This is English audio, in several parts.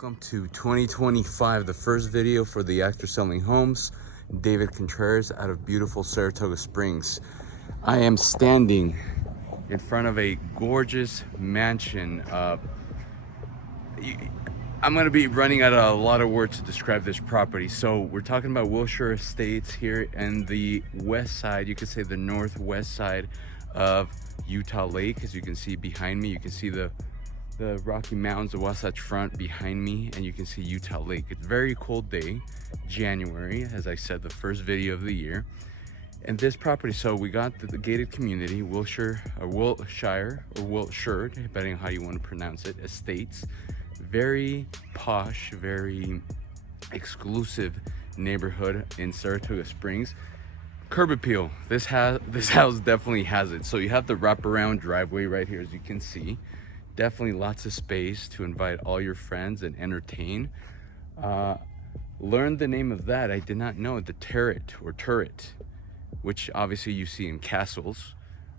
Welcome to 2025, the first video for the Actor Selling Homes. David Contreras out of beautiful Saratoga Springs. I am standing in front of a gorgeous mansion. I'm gonna be running out of a lot of words to describe this property. So we're talking about Wiltshire Estates here in the west side, you could say the northwest side of Utah Lake. As you can see behind me, you can see the Rocky Mountains, the Wasatch Front behind me, and you can see Utah Lake. It's a very cold day, January, as I said, the first video of the year. And this property, so we got the gated community, Wiltshire, depending on how you want to pronounce it, Estates. Very posh, very exclusive neighborhood in Saratoga Springs. Curb appeal, this house definitely has it. So you have the wraparound driveway right here, as you can see. Definitely lots of space to invite all your friends and entertain. Learned the name of that, I did not know, the turret, which obviously you see in castles.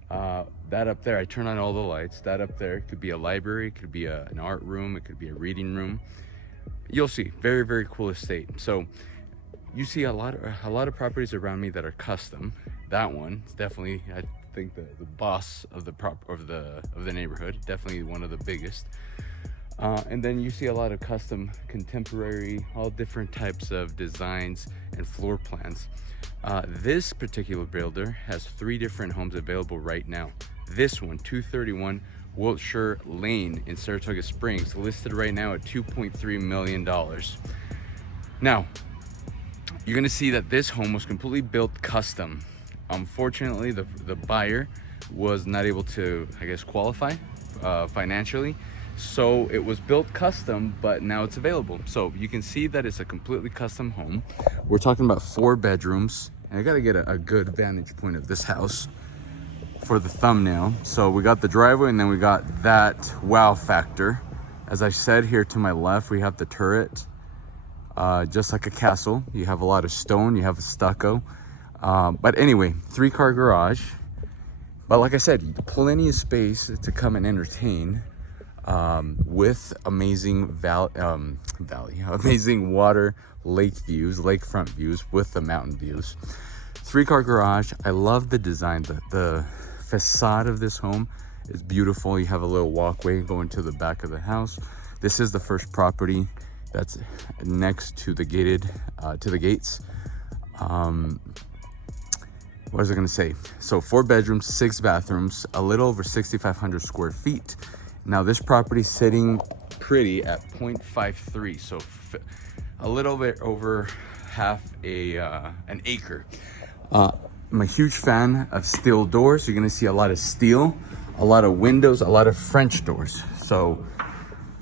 That up there, I turn on all the lights. That up there could be a library, it could be an art room, it could be a reading room. You'll see, very, very cool estate. So you see a lot of properties around me that are custom. That one is definitely, I think, the boss of the neighborhood, definitely one of the biggest. And then you see a lot of custom, contemporary, all different types of designs and floor plans. This particular builder has 3 different homes available right now. This one, 231 Wiltshire Lane in Saratoga Springs, listed right now at $2.3 million. Now, you're gonna see that this home was completely built custom. Unfortunately, the buyer was not able to, I guess, qualify financially. So it was built custom, but now it's available. So you can see that it's a completely custom home. We're talking about 4 bedrooms. And I gotta get a good vantage point of this house for the thumbnail. So we got the driveway, and then we got that wow factor. As I said, here to my left, we have the turret. Just like a castle, you have a lot of stone, you have a stucco. But anyway, 3-car garage. But like I said, plenty of space to come and entertain. With amazing amazing water, lake views, lakefront views with the mountain views. 3-car garage. I love the design. The facade of this home is beautiful. You have a little walkway going to the back of the house. This is the first property that's next to the gates. What was I gonna say? So 4 bedrooms, 6 bathrooms, a little over 6,500 square feet. Now this property sitting pretty at 0.53, so a little bit over half an acre. I'm a huge fan of steel doors. You're gonna see a lot of steel, a lot of windows, a lot of French doors. So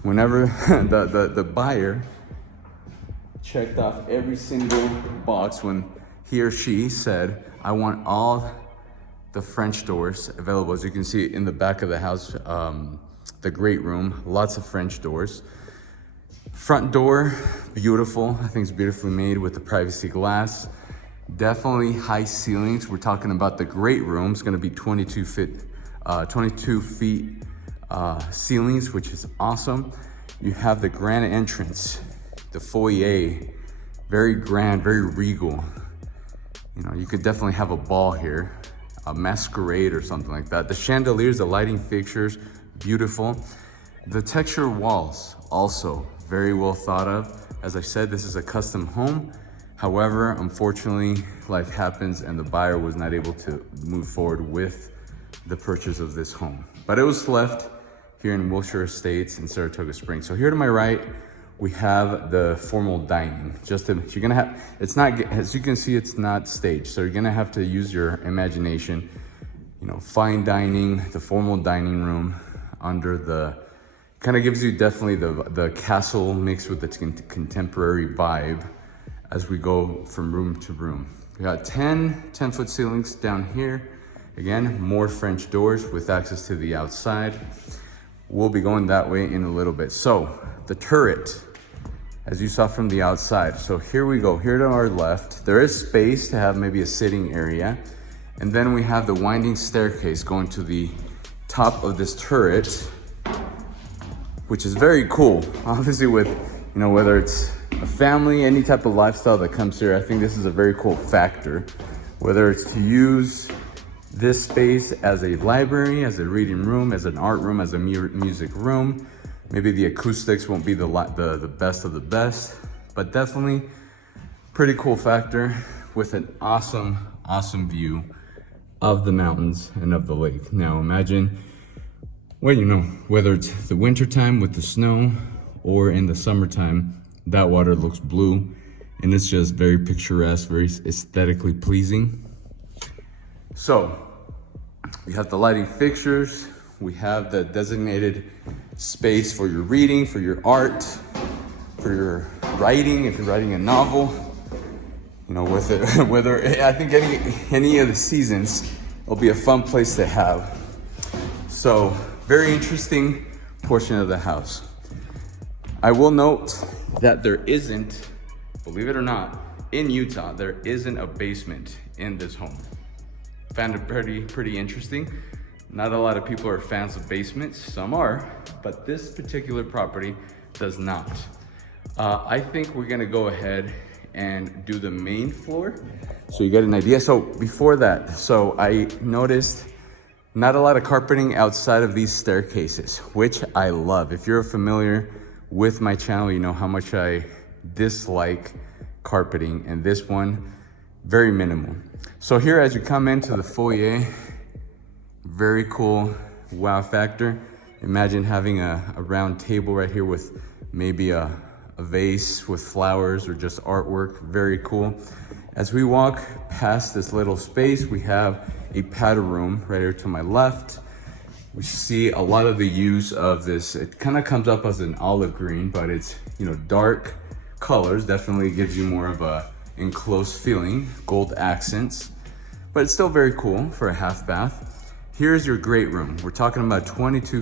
whenever the buyer checked off every single box when he or she said, I want all the French doors available. As you can see in the back of the house, the great room, lots of French doors. Front door, beautiful. I think it's beautifully made with the privacy glass. Definitely high ceilings. We're talking about the great room. It's gonna be 22 feet ceilings, which is awesome. You have the grand entrance, the foyer, very grand, very regal. You know, you could definitely have a ball here, a masquerade or something like that. The chandeliers, the lighting fixtures, beautiful. The texture walls, also very well thought of. As I said, this is a custom home. However, unfortunately, life happens and the buyer was not able to move forward with the purchase of this home. But it was left here in Wiltshire Estates in Saratoga Springs. So here to my right, we have the formal dining. You're gonna have, it's not, as you can see, it's not staged. So you're gonna have to use your imagination. You know, fine dining, the formal dining room under the, kind of gives you definitely the castle mixed with the contemporary vibe as we go from room to room. We got 10-foot ceilings down here. Again, more French doors with access to the outside. We'll be going that way in a little bit. So the turret, as you saw from the outside. So here we go, here to our left. There is space to have maybe a sitting area. And then we have the winding staircase going to the top of this turret, which is very cool. Obviously with, You know, whether it's a family, any type of lifestyle that comes here, I think this is a very cool factor. Whether it's to use this space as a library, as a reading room, as an art room, as a music room. Maybe the acoustics won't be the best of the best, but definitely pretty cool factor with an awesome view of the mountains and of the lake. Now imagine, well, you know, whether it's the winter time with the snow or in the summertime, that water looks blue and it's just very picturesque, very aesthetically pleasing. So we have the lighting fixtures, we have the designated space for your reading, for your art, for your writing, if you're writing a novel. You know, with it, whether, I think any of the seasons, it'll be a fun place to have. So, very interesting portion of the house. I will note that there isn't, believe it or not, in Utah, there isn't a basement in this home. Found it pretty interesting. Not a lot of people are fans of basements, some are, but this particular property does not. I think we're gonna go ahead and do the main floor so you get an idea. So before that, so I noticed not a lot of carpeting outside of these staircases, which I love. If you're familiar with my channel, you know how much I dislike carpeting, and this one, very minimal. So here, as you come into the foyer, very cool wow factor. Imagine having a round table right here with maybe a vase with flowers or just artwork, very cool. As we walk past this little space, we have a powder room right here to my left. We see a lot of the use of this. It kind of comes up as an olive green, but it's, you know, dark colors, definitely gives you more of a enclosed feeling, gold accents, but it's still very cool for a half bath. Here's your great room. We're talking about 22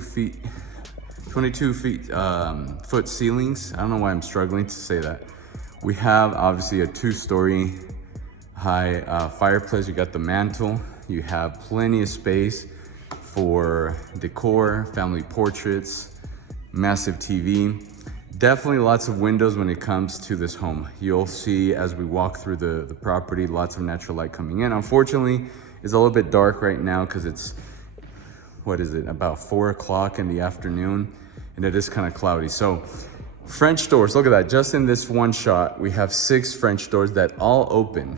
foot ceilings. I don't know why I'm struggling to say that. We have obviously a 2-story high fireplace. You got the mantle. You have plenty of space for decor, family portraits, massive TV. Definitely lots of windows when it comes to this home. You'll see as we walk through the property, lots of natural light coming in. Unfortunately, it's a little bit dark right now because it's, what is it, about 4 o'clock in the afternoon, and it is kind of cloudy. So French doors, look at that. Just in this one shot, we have 6 French doors that all open.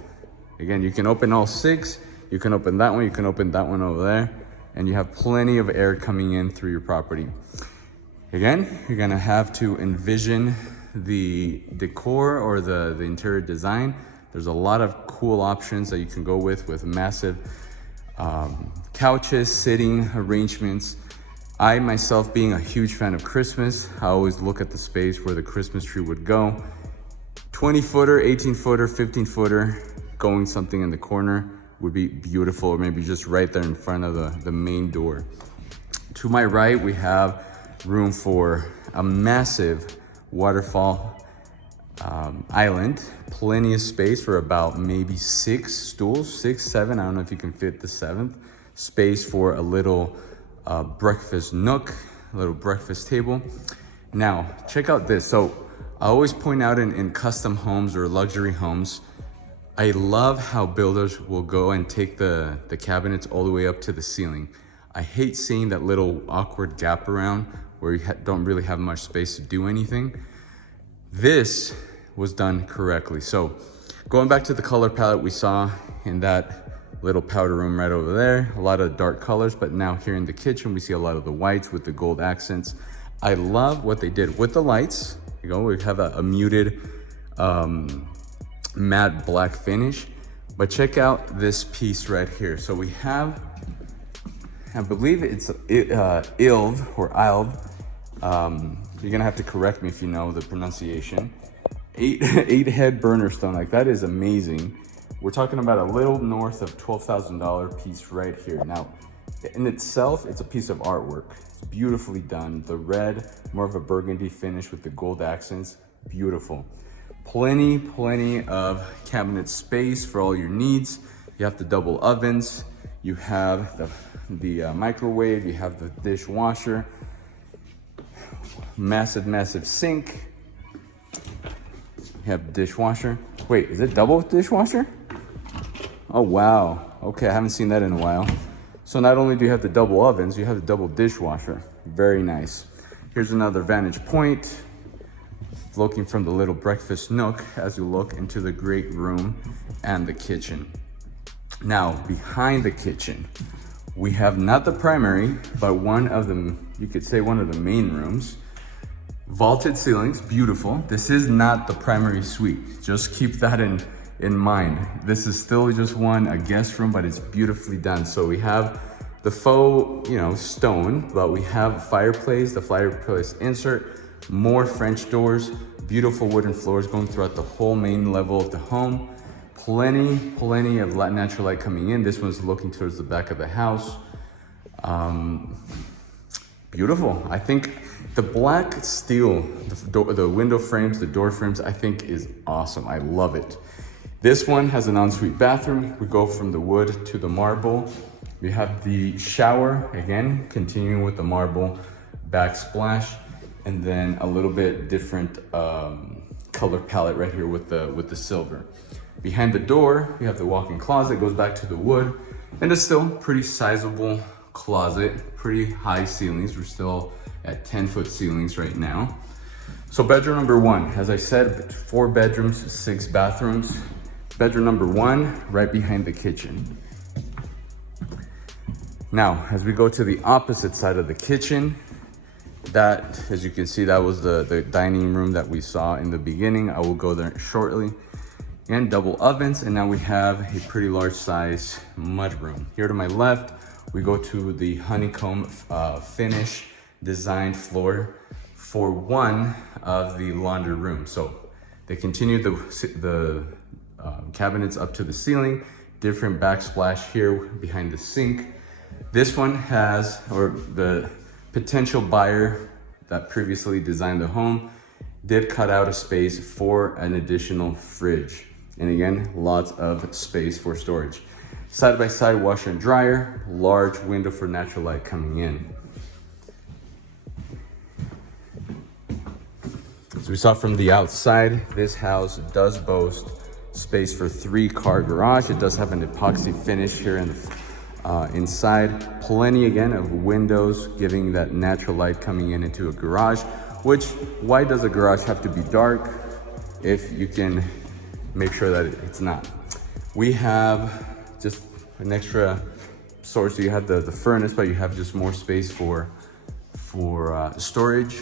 Again, you can open all 6. You can open that one, you can open that one over there, and you have plenty of air coming in through your property. Again, you're gonna have to envision the decor or the interior design. There's a lot of cool options that you can go with massive couches, sitting arrangements. I myself, being a huge fan of Christmas, I always look at the space where the Christmas tree would go. 20-footer, 18-footer, 15-footer, going something in the corner would be beautiful, or maybe just right there in front of the main door. To my right, we have room for a massive waterfall island. Plenty of space for about maybe 6 stools, 6, 7. I don't know if you can fit the 7th. Space for a little breakfast nook, a little breakfast table. Now, check out this. So I always point out in custom homes or luxury homes, I love how builders will go and take the cabinets all the way up to the ceiling. I hate seeing that little awkward gap around where you don't really have much space to do anything. This was done correctly. So going back to the color palette we saw in that little powder room right over there, a lot of dark colors, but now here in the kitchen, we see a lot of the whites with the gold accents. I love what they did with the lights. You know, we have a muted matte black finish, but check out this piece right here. So we have, I believe it's Ilv or Ilv. You're gonna have to correct me if you know the pronunciation. 8-head burner stone, like that is amazing. We're talking about a little north of $12,000 piece right here. Now, in itself, it's a piece of artwork. It's beautifully done. The red, more of a burgundy finish with the gold accents, beautiful. Plenty of cabinet space for all your needs. You have the double ovens. You have the microwave. You have the dishwasher. Massive sink. have dishwasher. Wait, is it double dishwasher? Oh, wow. Okay, I haven't seen that in a while. So not only do you have the double ovens, you have the double dishwasher. Very nice. Here's another vantage point, looking from the little breakfast nook as you look into the great room and the kitchen. Now, behind the kitchen, we have not the primary, but one of the, you could say one of the main rooms. Vaulted ceilings, beautiful. This is not the primary suite. Just keep that in mind. This is still just a guest room, but it's beautifully done. So we have the faux, stone, but we have a fireplace, the fireplace insert, more French doors, beautiful wooden floors going throughout the whole main level of the home. Plenty of natural light coming in. This one's looking towards the back of the house. Beautiful. I think the black steel, the window frames, the door frames, I think is awesome. I love it. This one has an ensuite bathroom. We go from the wood to the marble. We have the shower, again, continuing with the marble backsplash, and then a little bit different color palette right here with the silver. Behind the door, we have the walk-in closet, goes back to the wood, and it's still pretty sizable closet, pretty high ceilings. We're still at 10-foot ceilings right now. So bedroom number one, as I said, 4 bedrooms, 6 bathrooms. Bedroom number one, right behind the kitchen. Now, as we go to the opposite side of the kitchen, that, as you can see, that was the dining room that we saw in the beginning. I will go there shortly. And double ovens, and now we have a pretty large size mudroom. Here to my left, we go to the honeycomb finish designed floor for one of the laundry rooms. So they continue the cabinets up to the ceiling, different backsplash here behind the sink. This one has, or the potential buyer that previously designed the home did cut out a space for an additional fridge. And again, lots of space for storage. Side-by-side washer and dryer, large window for natural light coming in. As we saw from the outside, this house does boast space for 3-car garage. It does have an epoxy finish here in the, inside. Plenty, again, of windows giving that natural light coming into a garage, which, why does a garage have to be dark if you can make sure that it's not? We have just an extra source. So you have the furnace, but you have just more space for storage.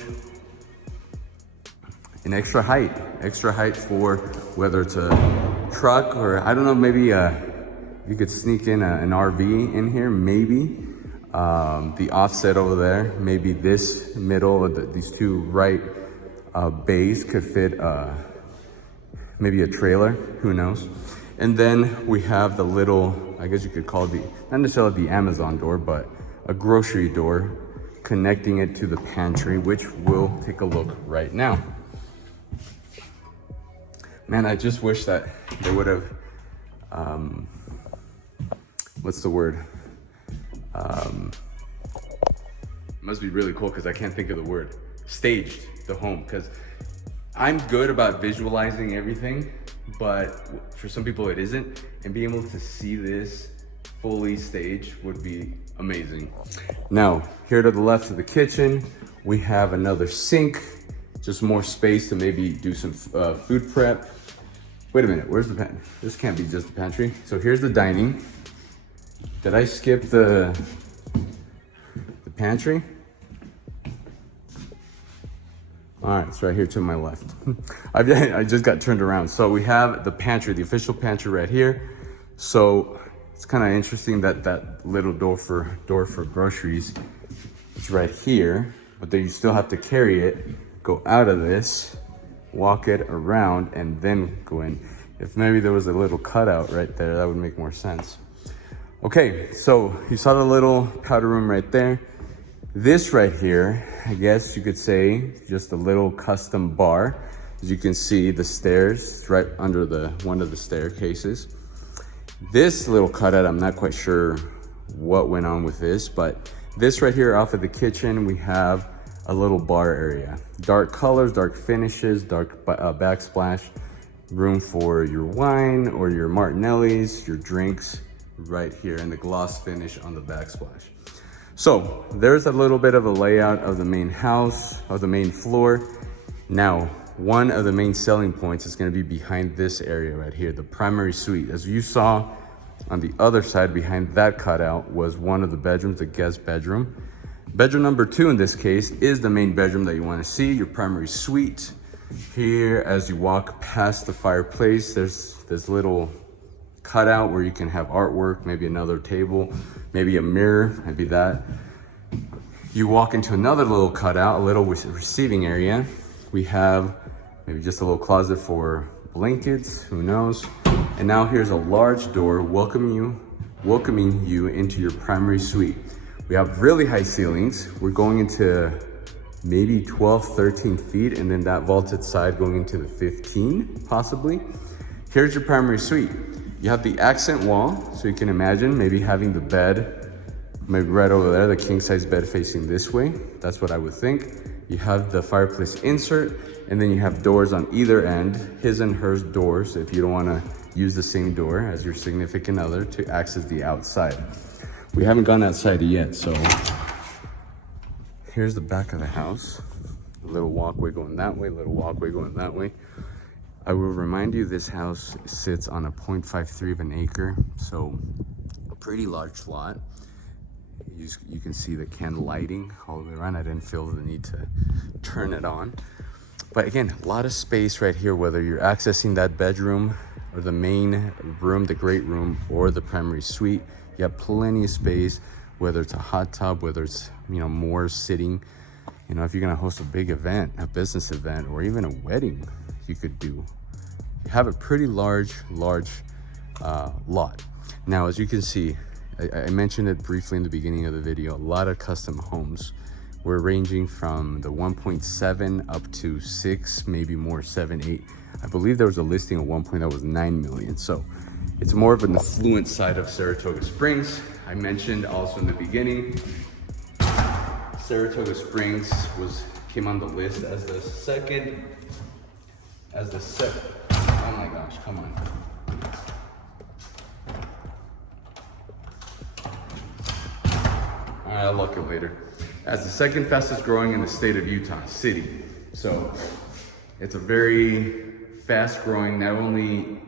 An extra height for whether it's a truck or, I don't know, maybe you could sneak in an RV in here, maybe. The offset over there, maybe this middle, these two right bays could fit maybe a trailer, who knows. And then we have the little, I guess you could call it not necessarily the Amazon door, but a grocery door connecting it to the pantry, which we'll take a look right now. Man, I just wish that they would have, what's the word? Must be really cool because I can't think of the word. Staged the home, because I'm good about visualizing everything, but for some people it isn't. And being able to see this fully staged would be amazing. Now, here to the left of the kitchen, we have another sink, just more space to maybe do some food prep. Wait a minute, where's the pantry? This can't be just the pantry. So here's the dining. Did I skip the pantry? All right, it's right here to my left. I just got turned around. So we have the pantry, the official pantry right here. So it's kind of interesting that that little door for groceries is right here, but then you still have to carry it, go out of this, walk it around, and then go in. If maybe there was a little cutout right there, that would make more sense. Okay, so you saw the little powder room right there. This right here, I guess you could say, just a little custom bar. As you can see, the stairs right under one of the staircases. This little cutout, I'm not quite sure what went on with this, but this right here off of the kitchen, we have a little bar area. Dark colors, dark finishes, dark backsplash. room for your wine or your Martinellis, your drinks right here, and the gloss finish on the backsplash. So there's a little bit of a layout of the main house, of the main floor. Now, one of the main selling points is going to be behind this area right here, the primary suite. As you saw on the other side behind that cutout was one of the bedrooms, the guest bedroom. Bedroom number 2 in this case is the main bedroom that you want to see, your primary suite. Here, as you walk past the fireplace, there's this little cutout where you can have artwork, maybe another table, maybe a mirror, maybe that. You walk into another little cutout, a little receiving area. We have maybe just a little closet for blankets, who knows. And now here's a large door welcoming you into your primary suite. We have really high ceilings. We're going into maybe 12, 13 feet, and then that vaulted side going into the 15, possibly. Here's your primary suite. You have the accent wall, so you can imagine maybe having the bed, maybe right over there, the king size bed facing this way. That's what I would think. You have the fireplace insert, and then you have doors on either end, his and hers doors, if you don't wanna use the same door as your significant other to access the outside. We haven't gone outside yet, so here's the back of the house. A little walkway going that way, a little walkway going that way. I will remind you this house sits on a 0.53 of an acre, so a pretty large lot. You can see the candle lighting all the way around. I didn't feel the need to turn it on. But again, a lot of space right here, whether you're accessing that bedroom or the main room, the great room, or the primary suite. You have plenty of space, whether it's a hot tub, whether it's, more sitting. If you're gonna host a big event, a business event, or even a wedding, you could do. You have a pretty large lot. Now, as you can see, I mentioned it briefly in the beginning of the video, a lot of custom homes. We're ranging from the 1.7 up to 6, maybe more, 7, 8. I believe there was a listing at one point that was 9 million. So it's more of an affluent side of Saratoga Springs. I mentioned also in the beginning, Saratoga Springs came on the list as the second, oh my gosh, come on. All right, I'll look it later. As the second fastest growing in the state of Utah City. So it's a very fast growing, not only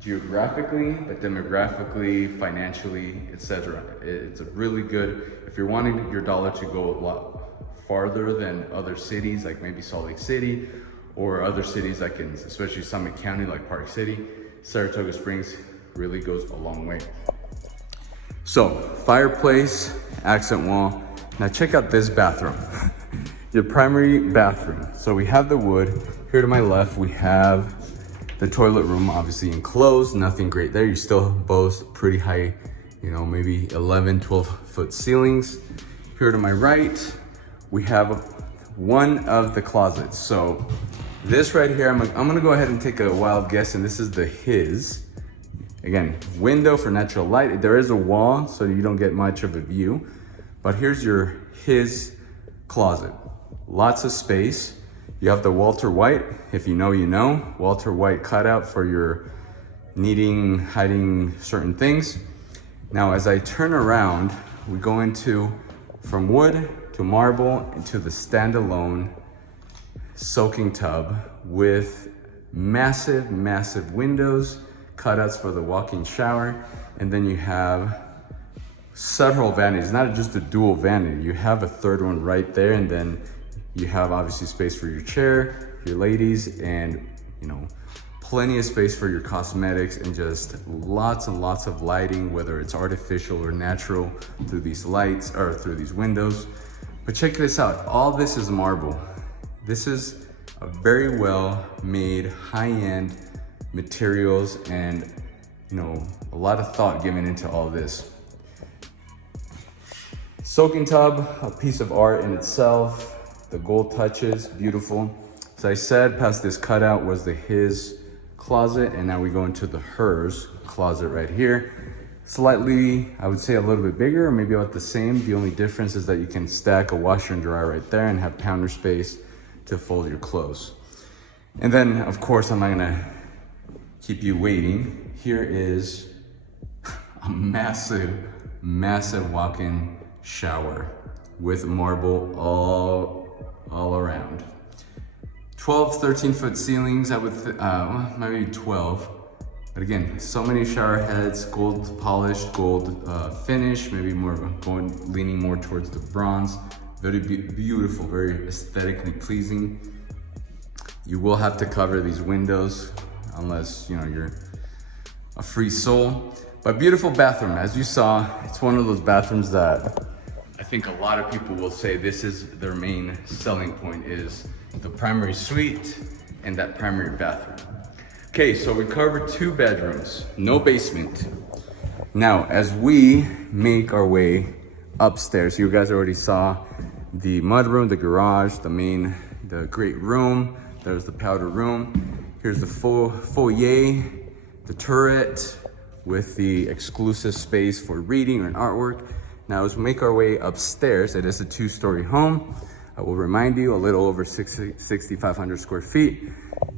geographically, but demographically, financially, etc. It's a really good, if you're wanting your dollar to go a lot farther than other cities, like maybe Salt Lake City, or other cities like in, especially Summit County, like Park City, Saratoga Springs really goes a long way. So, fireplace, accent wall. Now check out this bathroom, your primary bathroom. So we have the wood. Here to my left, we have the toilet room, obviously enclosed, nothing great there. You still boast pretty high, maybe 11, 12 foot ceilings. Here to my right, we have one of the closets. So this right here, I'm gonna go ahead and take a wild guess, and this is the his. Again, window for natural light. There is a wall, so you don't get much of a view. But here's his closet. Lots of space. You have the Walter White, if you know, you know. Walter White cutout for your hiding certain things. Now, as I turn around, we go into from wood to marble into the standalone soaking tub with massive, massive windows, cutouts for the walk-in shower, and then you have several vanities, not just a dual vanity. You have a third one right there, and then you have obviously space for your chair, your ladies, and plenty of space for your cosmetics, and just lots and lots of lighting, whether it's artificial or natural, through these lights or through these windows. But check this out, all this is marble. This is a very well made, high-end materials, and a lot of thought given into all this. Soaking tub, a piece of art in itself. The gold touches, beautiful. As I said, past this cutout was the his closet, and now we go into the hers closet right here. Slightly, I would say a little bit bigger, or maybe about the same. The only difference is that you can stack a washer and dryer right there and have counter space to fold your clothes. And then, of course, I'm not gonna keep you waiting, here is a massive walk-in shower with marble all around. 12, 13-foot ceilings, I would, maybe 12. But again, so many shower heads, gold polished, gold finish, maybe more of a leaning more towards the bronze. Very beautiful, very aesthetically pleasing. You will have to cover these windows unless you're a free soul. But beautiful bathroom, as you saw, it's one of those bathrooms that I think a lot of people will say this is their main selling point, is the primary suite and that primary bathroom. Okay, so we covered 2 bedrooms, no basement. Now, as we make our way upstairs, you guys already saw the mudroom, the garage, the great room. There's the powder room. Here's the foyer, the turret with the exclusive space for reading or artwork. Now, as we make our way upstairs, it is a 2-story home. I will remind you, a little over 6,500 square feet.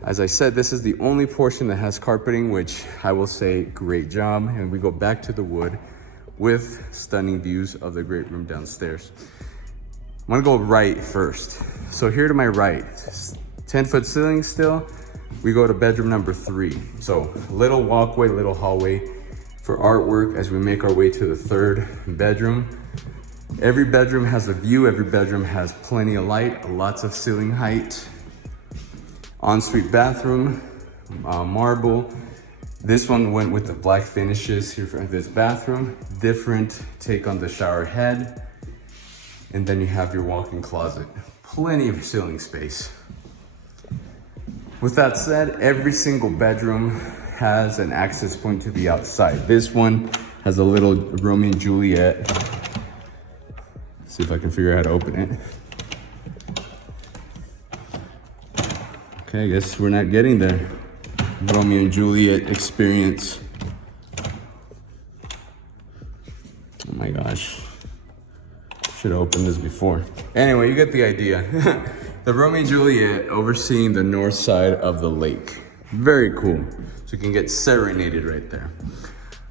As I said, this is the only portion that has carpeting, which I will say, great job. And we go back to the wood with stunning views of the great room downstairs. I'm gonna go right first. So here to my right, 10-foot ceiling still. We go to bedroom number 3. So little walkway, little hallway for artwork as we make our way to the 3rd bedroom. Every bedroom has a view, every bedroom has plenty of light, lots of ceiling height. Ensuite bathroom, marble. This one went with the black finishes here for this bathroom. Different take on the shower head. And then you have your walk-in closet. Plenty of ceiling space. With that said, every single bedroom has an access point to the outside. This one has a little Romeo and Juliet. See if I can figure out how to open it. Okay, I guess we're not getting there. Romeo and Juliet experience. Oh my gosh. Should have opened this before. Anyway, you get the idea. The Romeo and Juliet overseeing the north side of the lake. Very cool. So you can get serenaded right there.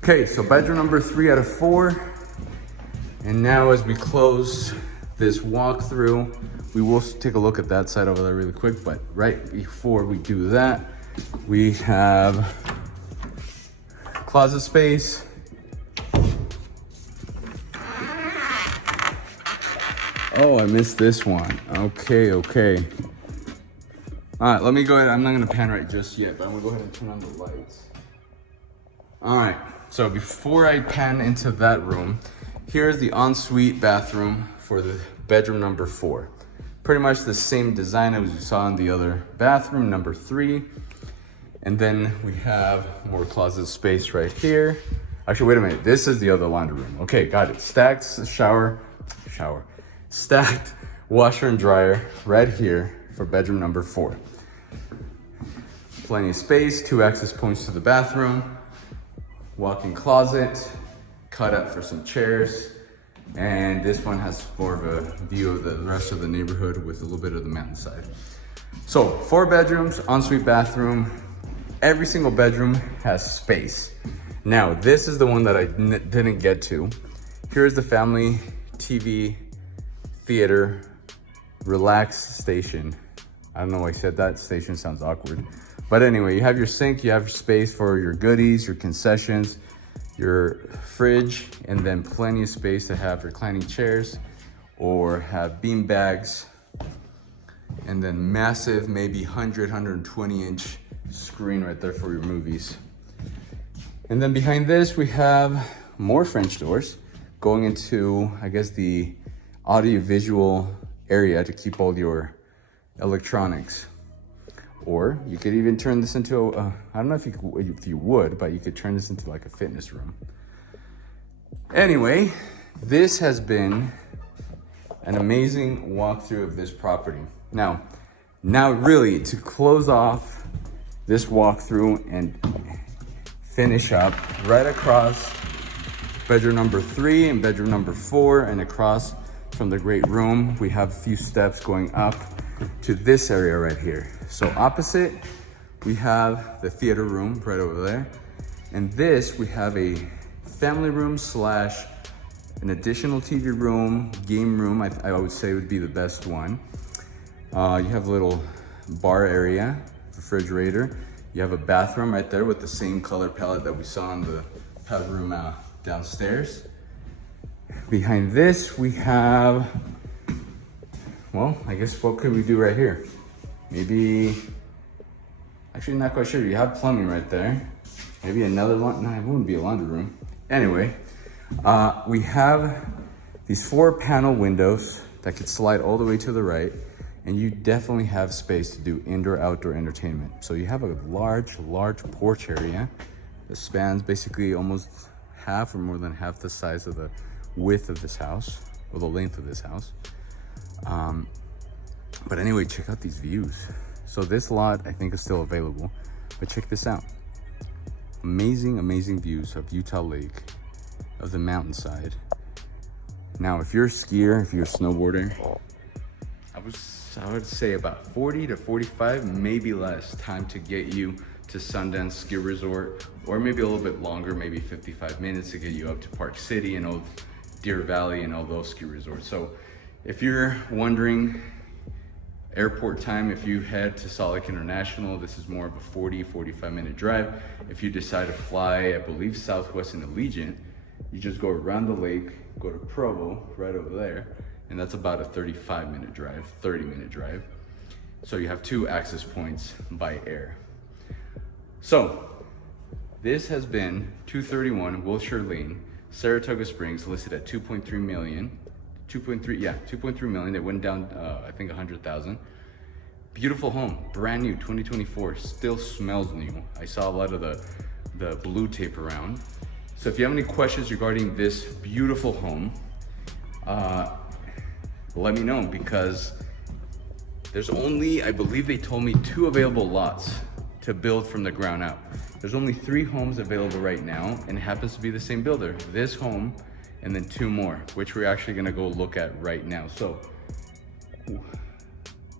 Okay, so bedroom number 3 out of 4. And now as we close this walkthrough, we will take a look at that side over there really quick, but right before we do that, we have closet space. Oh, I missed this one. Okay. All right, let me go ahead. I'm not gonna pan right just yet, but I'm gonna go ahead and turn on the lights. All right, so before I pan into that room, here's the ensuite bathroom for the bedroom number 4. Pretty much the same design as you saw in the other bathroom, number 3. And then we have more closet space right here. Actually, wait a minute. This is the other laundry room. Okay, got it. Stacked stacked washer and dryer right here for bedroom number 4. Plenty of space, 2 access points to the bathroom, walk-in closet, cut up for some chairs. And this one has more of a view of the rest of the neighborhood with a little bit of the mountainside. So 4 bedrooms, ensuite bathroom. Every single bedroom has space. Now, this is the one that I didn't get to. Here's the family TV, theater, relax station. I don't know why I said that. Station sounds awkward. But anyway, you have your sink, you have your space for your goodies, your concessions, your fridge, and then plenty of space to have reclining chairs or have bean bags, and then massive, maybe 120 inch screen right there for your movies. And then behind this, we have more French doors going into, I guess, the audio-visual area to keep all your electronics. Or you could even turn this into a, I don't know if you would, but you could turn this into like a fitness room. Anyway, this has been an amazing walkthrough of this property. Now really to close off this walkthrough and finish up right across bedroom number 3 and bedroom number 4, and across from the great room, we have a few steps going up to this area right here. So opposite, we have the theater room right over there. And this, we have a family room slash an additional TV room, game room, I would say would be the best one. You have a little bar area, refrigerator. You have a bathroom right there with the same color palette that we saw in the powder room downstairs. Behind this, we have, well, I guess what could we do right here? Maybe, actually not quite sure. You have plumbing right there. Maybe another one, no, it wouldn't be a laundry room. Anyway, we have these 4 panel windows that could slide all the way to the right, and you definitely have space to do indoor outdoor entertainment. So you have a large porch area that spans basically almost half or more than half the size of the width of this house, or the length of this house. But anyway, check out these views. So this lot I think is still available, but check this out. Amazing views of Utah Lake, of the mountainside. Now, if you're a skier, if you're a snowboarder, I would say about 40 to 45, maybe less, time to get you to Sundance Ski Resort, or maybe a little bit longer, maybe 55 minutes to get you up to Park City and Old Deer Valley and all those ski resorts. So if you're wondering airport time, if you head to Salt Lake International, this is more of a 40-45 minute drive. If you decide to fly, I believe Southwest and Allegiant, you just go around the lake, go to Provo, right over there, and that's about a 35 minute drive, 30 minute drive. So you have 2 access points by air. So this has been 231 Wiltshire Lane, Saratoga Springs, listed at 2.3 million. 2.3 million. It went down, I think 100,000. Beautiful home, brand new, 2024, still smells new. I saw a lot of the blue tape around. So if you have any questions regarding this beautiful home, let me know, because there's only, I believe they told me, 2 available lots to build from the ground up. There's only 3 homes available right now, and it happens to be the same builder. This home, and then 2 more, which we're actually gonna go look at right now. So,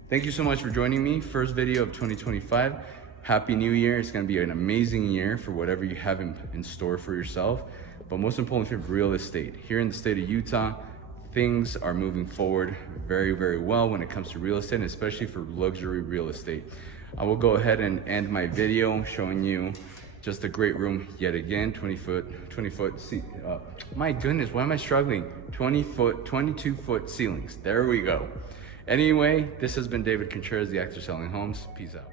thank you so much for joining me. First video of 2025. Happy New Year. It's gonna be an amazing year for whatever you have in store for yourself. But most importantly, for real estate. Here in the state of Utah, things are moving forward very well when it comes to real estate, and especially for luxury real estate. I will go ahead and end my video showing you just a great room yet again. 20 foot, my goodness, why am I struggling? 22 foot ceilings. There we go. Anyway, this has been David Contreras, the Actor Selling Homes. Peace out.